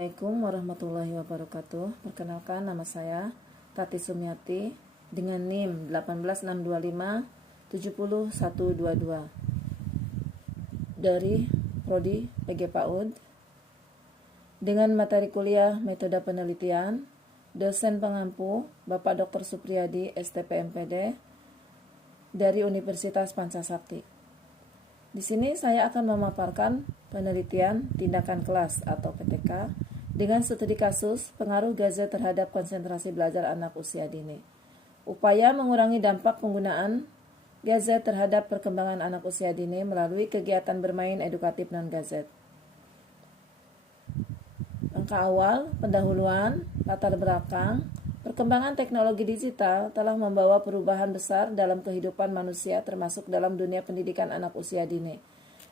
Assalamualaikum warahmatullahi wabarakatuh. Perkenalkan, nama saya Tati Sumiati dengan NIM 18625 dari Prodi PG PAUD dengan materi kuliah metode penelitian, dosen pengampu Bapak Dr. Supriyadi STP MPD dari Universitas Pancasakti. Di sini saya akan memaparkan penelitian tindakan kelas atau PTK dengan studi kasus pengaruh gadget terhadap konsentrasi belajar anak usia dini. Upaya mengurangi dampak penggunaan gadget terhadap perkembangan anak usia dini melalui kegiatan bermain edukatif non-gadget. Langkah awal, pendahuluan, latar belakang, perkembangan teknologi digital telah membawa perubahan besar dalam kehidupan manusia termasuk dalam dunia pendidikan anak usia dini.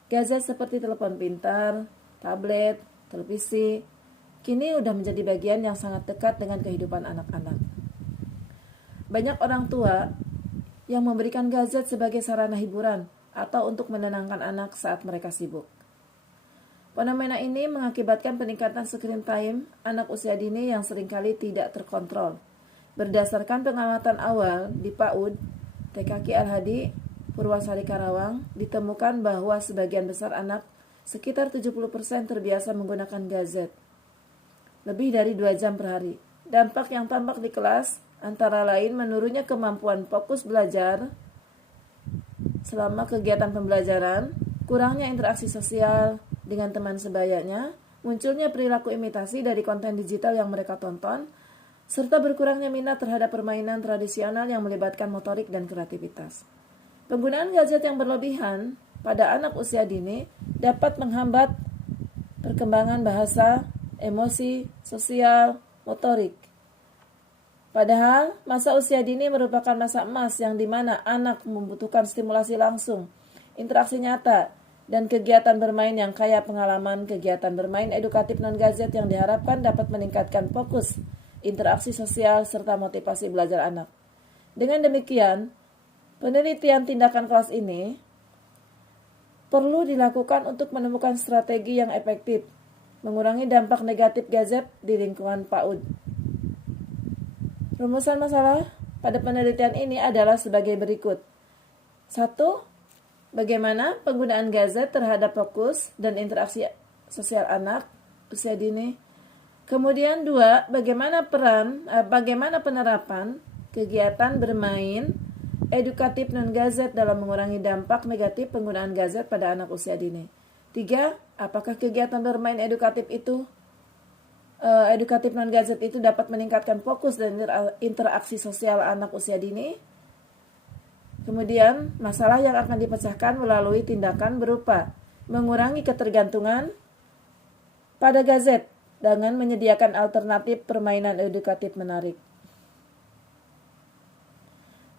Gadget seperti telepon pintar, tablet, televisi, kini sudah menjadi bagian yang sangat dekat dengan kehidupan anak-anak. Banyak orang tua yang memberikan gadget sebagai sarana hiburan atau untuk menenangkan anak saat mereka sibuk. Fenomena ini mengakibatkan peningkatan screen time anak usia dini yang seringkali tidak terkontrol. Berdasarkan pengamatan awal di PAUD, TKQ Al-Hadi, Purwasari Karawang, ditemukan bahwa sebagian besar anak, sekitar 70% terbiasa menggunakan gadget lebih dari 2 jam per hari. Dampak yang tampak di kelas antara lain menurunnya kemampuan fokus belajar selama kegiatan pembelajaran, kurangnya interaksi sosial dengan teman sebayanya, munculnya perilaku imitasi dari konten digital yang mereka tonton, serta berkurangnya minat terhadap permainan tradisional yang melibatkan motorik dan kreativitas. Penggunaan gadget yang berlebihan pada anak usia dini dapat menghambat perkembangan bahasa, emosi, sosial, motorik. Padahal, masa usia dini merupakan masa emas yang dimana anak membutuhkan stimulasi langsung, interaksi nyata, dan kegiatan bermain yang kaya pengalaman. Kegiatan bermain edukatif non-gadget yang diharapkan dapat meningkatkan fokus, interaksi sosial, serta motivasi belajar anak. Dengan demikian, penelitian tindakan kelas ini perlu dilakukan untuk menemukan strategi yang efektif, mengurangi dampak negatif gadget di lingkungan PAUD. Rumusan masalah pada penelitian ini adalah sebagai berikut. 1. Bagaimana penggunaan gadget terhadap fokus dan interaksi sosial anak usia dini. Kemudian 2, bagaimana penerapan kegiatan bermain edukatif non-gadget dalam mengurangi dampak negatif penggunaan gadget pada anak usia dini. 3, apakah kegiatan bermain edukatif non-gadget itu dapat meningkatkan fokus dan interaksi sosial anak usia dini. Kemudian, masalah yang akan dipecahkan melalui tindakan berupa mengurangi ketergantungan pada gadget dengan menyediakan alternatif permainan edukatif menarik.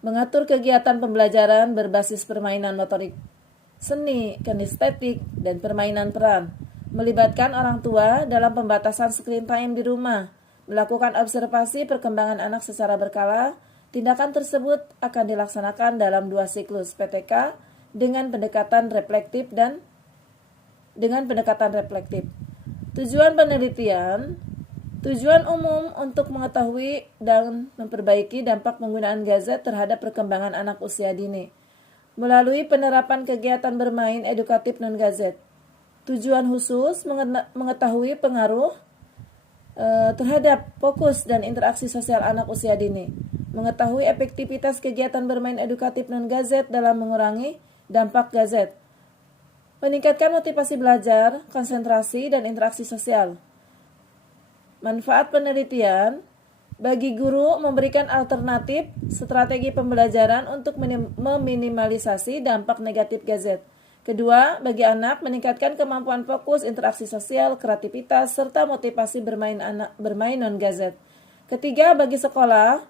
Mengatur kegiatan pembelajaran berbasis permainan motorik, seni, kinestetik, dan permainan peran. Melibatkan orang tua dalam pembatasan screen time di rumah. Melakukan observasi perkembangan anak secara berkala. Tindakan tersebut akan dilaksanakan dalam 2 siklus PTK dengan pendekatan reflektif Tujuan penelitian, tujuan umum untuk mengetahui dan memperbaiki dampak penggunaan gadget terhadap perkembangan anak usia dini melalui penerapan kegiatan bermain edukatif non-gadget. Tujuan khusus mengetahui pengaruh terhadap fokus dan interaksi sosial anak usia dini. Mengetahui efektivitas kegiatan bermain edukatif non-gadget dalam mengurangi dampak gadget. Meningkatkan motivasi belajar, konsentrasi, dan interaksi sosial. Manfaat penelitian bagi guru memberikan alternatif strategi pembelajaran untuk meminimalisasi dampak negatif gadget. Kedua, bagi anak meningkatkan kemampuan fokus, interaksi sosial, kreativitas, serta motivasi bermain non-gadget. Ketiga, bagi sekolah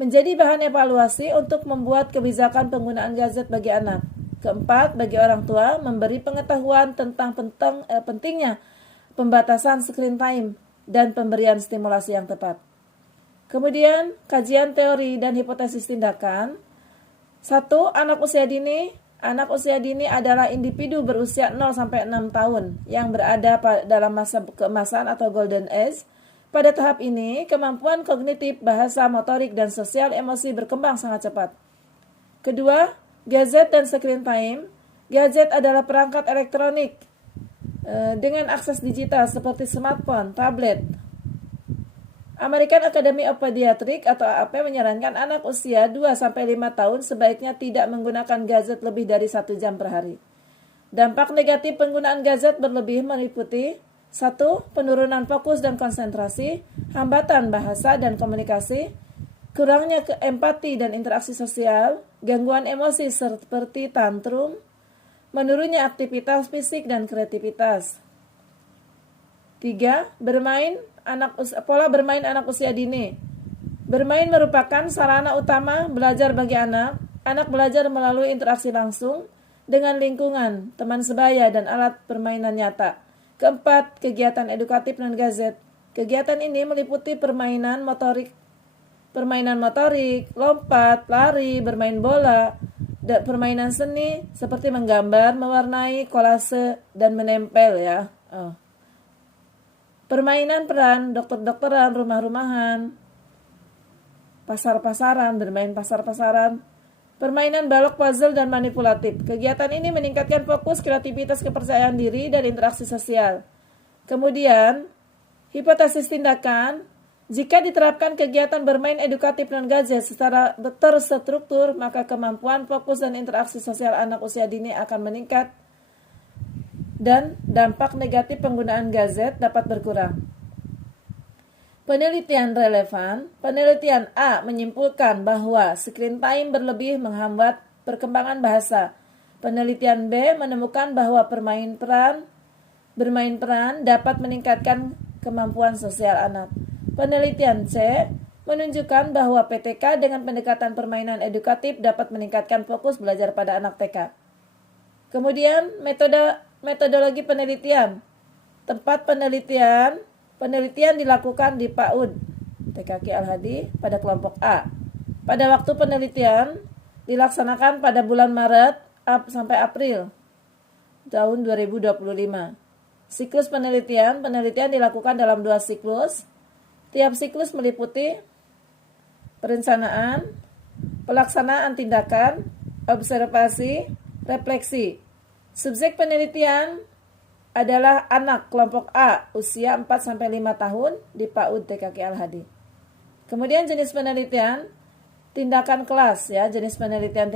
menjadi bahan evaluasi untuk membuat kebijakan penggunaan gadget bagi anak. Keempat, bagi orang tua memberi pengetahuan tentang pentingnya pembatasan screen time dan pemberian stimulasi yang tepat. Kemudian, kajian teori dan hipotesis tindakan. 1. Anak usia dini Anak usia dini adalah individu berusia 0 sampai 6 tahun yang berada dalam masa keemasan atau golden age. Pada tahap ini, kemampuan kognitif, bahasa, motorik, dan sosial emosi berkembang sangat cepat. Kedua, gadget dan screen time. Gadget adalah perangkat elektronik dengan akses digital seperti smartphone, tablet. American Academy of Pediatrics atau AAP menyarankan anak usia 2-5 tahun sebaiknya tidak menggunakan gadget lebih dari 1 jam per hari. Dampak negatif penggunaan gadget berlebih meliputi 1. Penurunan fokus dan konsentrasi, hambatan bahasa dan komunikasi, kurangnya empati dan interaksi sosial, gangguan emosi seperti tantrum, menurunnya aktivitas fisik dan kreativitas. 3. Pola bermain anak usia dini. Bermain merupakan sarana utama belajar bagi anak. Anak belajar melalui interaksi langsung dengan lingkungan, teman sebaya, dan alat permainan nyata. Keempat, kegiatan edukatif non-gadget. Kegiatan ini meliputi permainan motorik, lompat, lari, bermain bola, dan permainan seni seperti menggambar, mewarnai, kolase, dan menempel ya. Permainan peran, dokter-dokteran, rumah-rumahan, pasar-pasaran, bermain pasar-pasaran, permainan balok, puzzle, dan manipulatif. Kegiatan ini meningkatkan fokus, kreativitas, kepercayaan diri, dan interaksi sosial. Kemudian, hipotesis tindakan, jika diterapkan kegiatan bermain edukatif non-gadget secara terstruktur, maka kemampuan fokus dan interaksi sosial anak usia dini akan meningkat dan dampak negatif penggunaan gadget dapat berkurang. Penelitian relevan. Penelitian A menyimpulkan bahwa screen time berlebih menghambat perkembangan bahasa. Penelitian B menemukan bahwa bermain peran dapat meningkatkan kemampuan sosial anak. Penelitian C menunjukkan bahwa PTK dengan pendekatan permainan edukatif dapat meningkatkan fokus belajar pada anak TK. Kemudian metodologi penelitian. Tempat penelitian dilakukan di PAUD TKK Al-Hadi pada kelompok A. Pada waktu penelitian dilaksanakan pada bulan Maret sampai April tahun 2025. Siklus penelitian dilakukan dalam 2 siklus. Tiap siklus meliputi perencanaan, pelaksanaan tindakan, observasi, refleksi. Subjek penelitian adalah anak kelompok A usia 4-5 tahun di PAUD TKK Al-Hadi. Kemudian jenis penelitian tindakan kelas ya, jenis penelitian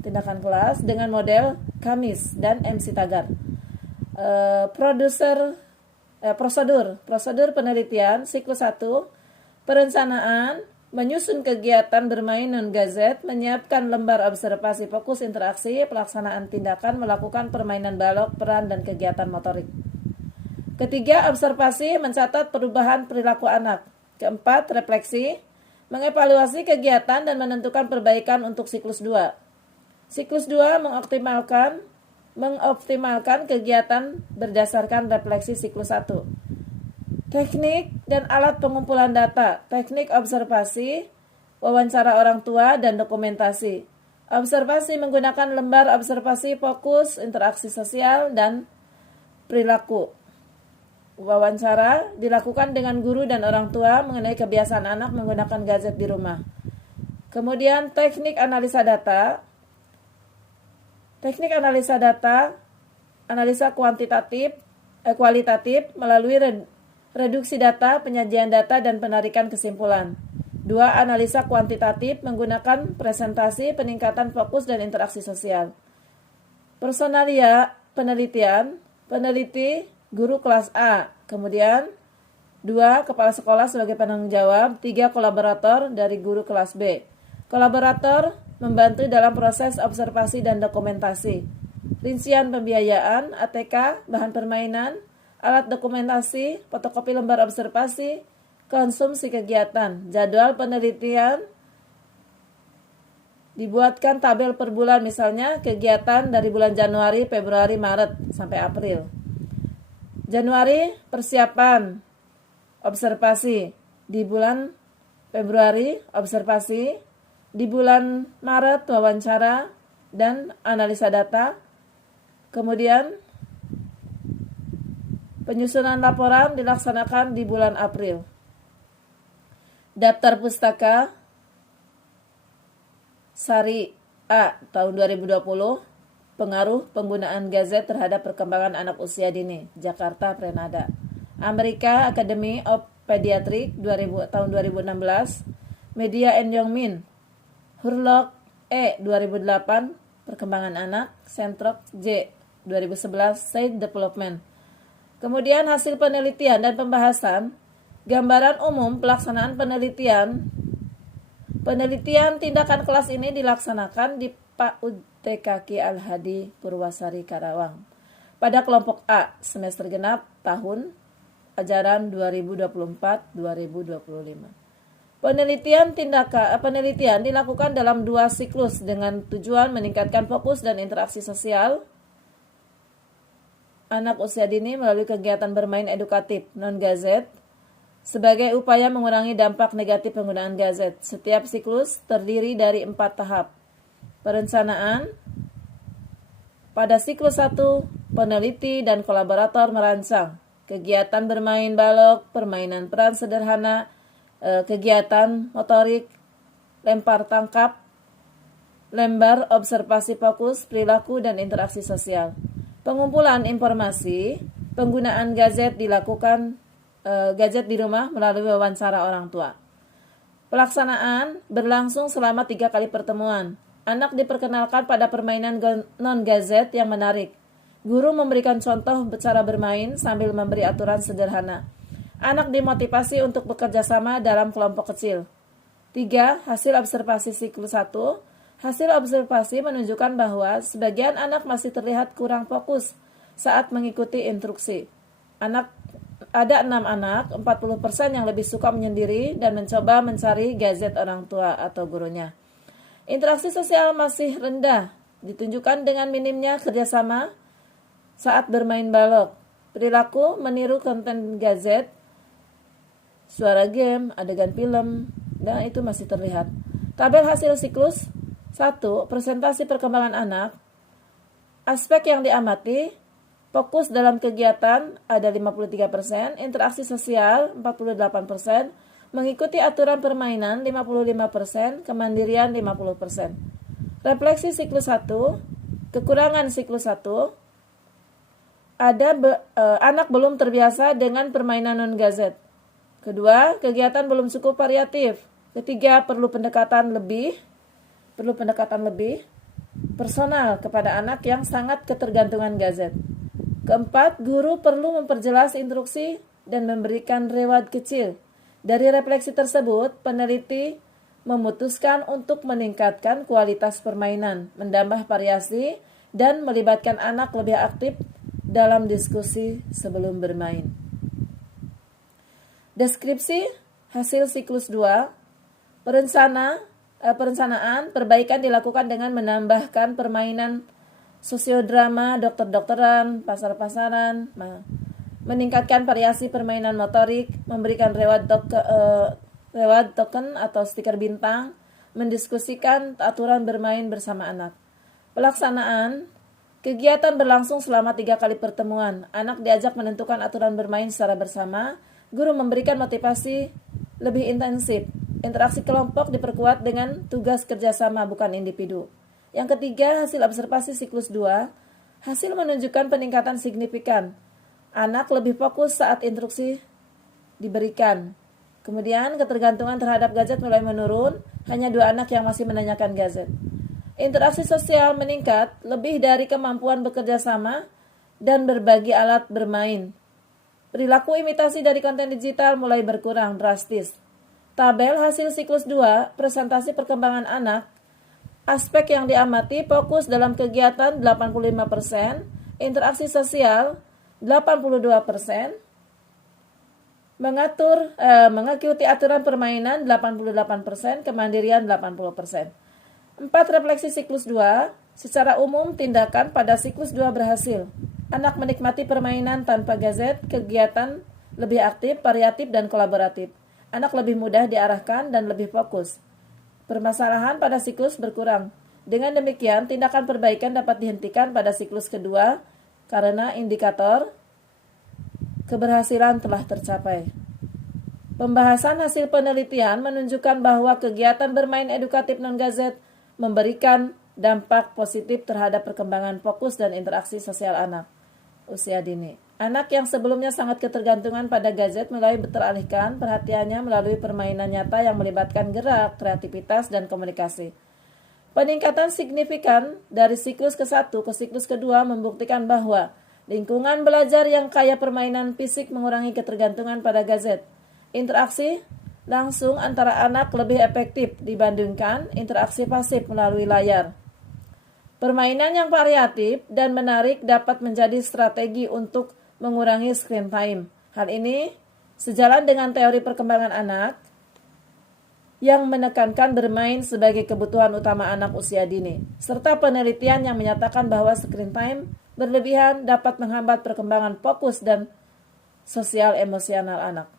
tindakan kelas dengan model Kamis dan MC Tagar. Prosedur penelitian siklus 1, perencanaan, menyusun kegiatan bermain non-gadget, menyiapkan lembar observasi fokus interaksi, pelaksanaan tindakan, melakukan permainan balok, peran, dan kegiatan motorik. Ketiga, observasi, mencatat perubahan perilaku anak. Keempat, refleksi, mengevaluasi kegiatan dan menentukan perbaikan untuk siklus 2. Siklus 2 mengoptimalkan kegiatan berdasarkan refleksi siklus 1. Teknik dan alat pengumpulan data, teknik observasi, wawancara orang tua, dan dokumentasi. Observasi menggunakan lembar observasi fokus, interaksi sosial, dan perilaku. Wawancara dilakukan dengan guru dan orang tua mengenai kebiasaan anak menggunakan gadget di rumah. Kemudian teknik analisa data. Teknik analisa data, analisa kualitatif melalui reduksi data, penyajian data, dan penarikan kesimpulan. 2. Analisa kuantitatif menggunakan presentasi, peningkatan fokus, dan interaksi sosial. Personalia penelitian, peneliti guru kelas A. Kemudian 2. Kepala sekolah sebagai penanggung jawab. 3. Kolaborator dari guru kelas B. Kolaborator membantu dalam proses observasi dan dokumentasi. Rincian pembiayaan, ATK, bahan permainan, alat dokumentasi, fotokopi lembar observasi, konsumsi kegiatan. Jadwal penelitian dibuatkan tabel per bulan, misalnya kegiatan dari bulan Januari, Februari, Maret sampai April. Januari persiapan observasi, di bulan Februari observasi, di bulan Maret wawancara, dan analisa data. Kemudian penyusunan laporan dilaksanakan di bulan April. Daftar pustaka Sari A tahun 2020, pengaruh penggunaan gadget terhadap perkembangan anak usia dini, Jakarta Prenada. Amerika Academy of Pediatrics tahun 2016, Media and Young Min, Hurlock E 2008, perkembangan anak, Sentrok J 2011, Site Development. Kemudian hasil penelitian dan pembahasan, gambaran umum pelaksanaan penelitian. Penelitian tindakan kelas ini dilaksanakan di PAUD TKK Al-Hadi Purwasari Karawang pada kelompok A semester genap tahun ajaran 2024-2025. Penelitian dilakukan dalam 2 siklus dengan tujuan meningkatkan fokus dan interaksi sosial anak usia dini melalui kegiatan bermain edukatif non-gadget sebagai upaya mengurangi dampak negatif penggunaan gadget. Setiap siklus terdiri dari 4 tahap. Perencanaan. Pada siklus 1, peneliti dan kolaborator merancang kegiatan bermain balok, permainan peran sederhana, kegiatan motorik, lempar tangkap, lembar observasi fokus, perilaku, dan interaksi sosial. Pengumpulan informasi, penggunaan gadget dilakukan gadget di rumah melalui wawancara orang tua. Pelaksanaan berlangsung selama 3 kali pertemuan. Anak diperkenalkan pada permainan non-gadget yang menarik. Guru memberikan contoh cara bermain sambil memberi aturan sederhana. Anak dimotivasi untuk bekerja sama dalam kelompok kecil. 3. Hasil observasi siklus 1. Hasil observasi menunjukkan bahwa sebagian anak masih terlihat kurang fokus saat mengikuti instruksi. Ada 6 anak, 40% yang lebih suka menyendiri dan mencoba mencari gadget orang tua atau gurunya. Interaksi sosial masih rendah, ditunjukkan dengan minimnya kerjasama saat bermain balok. Perilaku meniru konten gadget, suara game, adegan film, dan itu masih terlihat. Tabel hasil siklus 1. Presentasi perkembangan anak. Aspek yang diamati, fokus dalam kegiatan ada 53%, interaksi sosial 48%, mengikuti aturan permainan 55%, kemandirian 50%. Refleksi siklus 1, kekurangan siklus 1, anak belum terbiasa dengan permainan non-gadget. Kedua, kegiatan belum cukup variatif. Ketiga, perlu pendekatan lebih personal kepada anak yang sangat ketergantungan gadget. Keempat, guru perlu memperjelas instruksi dan memberikan reward kecil. Dari refleksi tersebut, peneliti memutuskan untuk meningkatkan kualitas permainan, menambah variasi, dan melibatkan anak lebih aktif dalam diskusi sebelum bermain. Deskripsi hasil siklus 2. Perencanaan perbaikan dilakukan dengan menambahkan permainan sosiodrama, dokter-dokteran, pasar-pasaran, meningkatkan variasi permainan motorik, memberikan reward token atau stiker bintang, mendiskusikan aturan bermain bersama anak. Pelaksanaan kegiatan berlangsung selama 3 kali pertemuan. Anak diajak menentukan aturan bermain secara bersama. Guru memberikan motivasi lebih intensif. Interaksi kelompok diperkuat dengan tugas kerjasama bukan individu. Yang ketiga, hasil observasi siklus 2. Hasil menunjukkan peningkatan signifikan. Anak lebih fokus saat instruksi diberikan. Kemudian ketergantungan terhadap gadget mulai menurun. Hanya 2 anak yang masih menanyakan gadget. Interaksi sosial meningkat lebih dari kemampuan bekerja sama dan berbagi alat bermain. Perilaku imitasi dari konten digital mulai berkurang drastis. Tabel hasil siklus 2, presentasi perkembangan anak. Aspek yang diamati, fokus dalam kegiatan 85%, interaksi sosial 82%, mengikuti aturan permainan 88%, kemandirian 80%. 4. Refleksi siklus 2. Secara umum, tindakan pada siklus 2 berhasil. Anak menikmati permainan tanpa gadget, kegiatan lebih aktif, variatif, dan kolaboratif. Anak lebih mudah diarahkan dan lebih fokus. Permasalahan pada siklus berkurang. Dengan demikian, tindakan perbaikan dapat dihentikan pada siklus kedua karena indikator keberhasilan telah tercapai. Pembahasan hasil penelitian menunjukkan bahwa kegiatan bermain edukatif non-gadget memberikan dampak positif terhadap perkembangan fokus dan interaksi sosial anak usia dini. Anak yang sebelumnya sangat ketergantungan pada gadget mulai teralihkan perhatiannya melalui permainan nyata yang melibatkan gerak, kreativitas, dan komunikasi. Peningkatan signifikan dari siklus ke-1 ke siklus kedua membuktikan bahwa lingkungan belajar yang kaya permainan fisik mengurangi ketergantungan pada gadget. Interaksi langsung antara anak lebih efektif dibandingkan interaksi pasif melalui layar. Permainan yang variatif dan menarik dapat menjadi strategi untuk mengurangi screen time. Hal ini sejalan dengan teori perkembangan anak yang menekankan bermain sebagai kebutuhan utama anak usia dini, serta penelitian yang menyatakan bahwa screen time berlebihan dapat menghambat perkembangan fokus dan sosial emosional anak.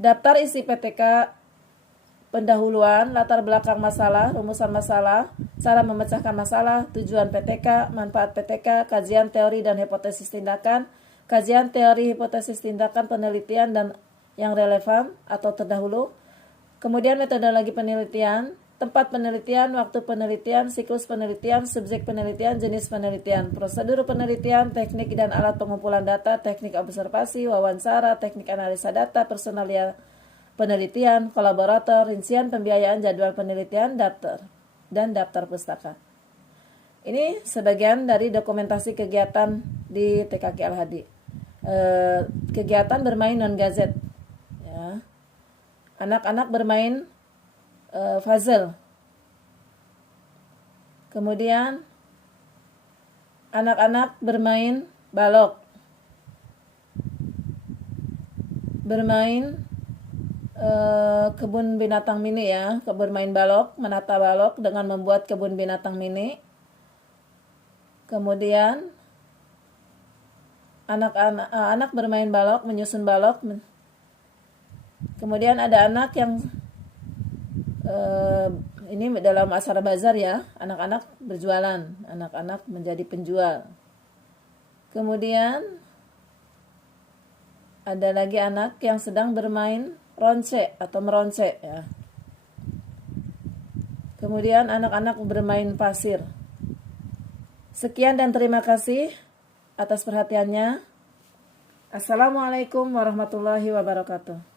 Daftar isi PTK pendahuluan, latar belakang masalah, rumusan masalah, cara memecahkan masalah, tujuan PTK, manfaat PTK, kajian teori dan hipotesis tindakan, kajian teori hipotesis tindakan penelitian dan yang relevan atau terdahulu, kemudian metodologi penelitian, tempat penelitian, waktu penelitian, siklus penelitian, subjek penelitian, jenis penelitian, prosedur penelitian, teknik dan alat pengumpulan data, teknik observasi, wawancara, teknik analisa data, personalia penelitian, kolaborator, rincian pembiayaan jadwal penelitian, daftar, dan daftar pustaka. Ini sebagian dari dokumentasi kegiatan di TKK Al-Hadi. Kegiatan bermain non-gadget. Ya. Anak-anak bermain puzzle. Kemudian anak-anak bermain balok. Bermain kebun binatang mini ya, bermain balok, menata balok dengan membuat kebun binatang mini. Kemudian anak bermain balok, menyusun balok. Kemudian ada anak yang ini dalam acara bazar ya, anak-anak berjualan, anak-anak menjadi penjual. Kemudian ada lagi anak yang sedang bermain ronce atau meronce ya. Kemudian anak-anak bermain pasir. Sekian dan terima kasih atas perhatiannya. Assalamualaikum warahmatullahi wabarakatuh.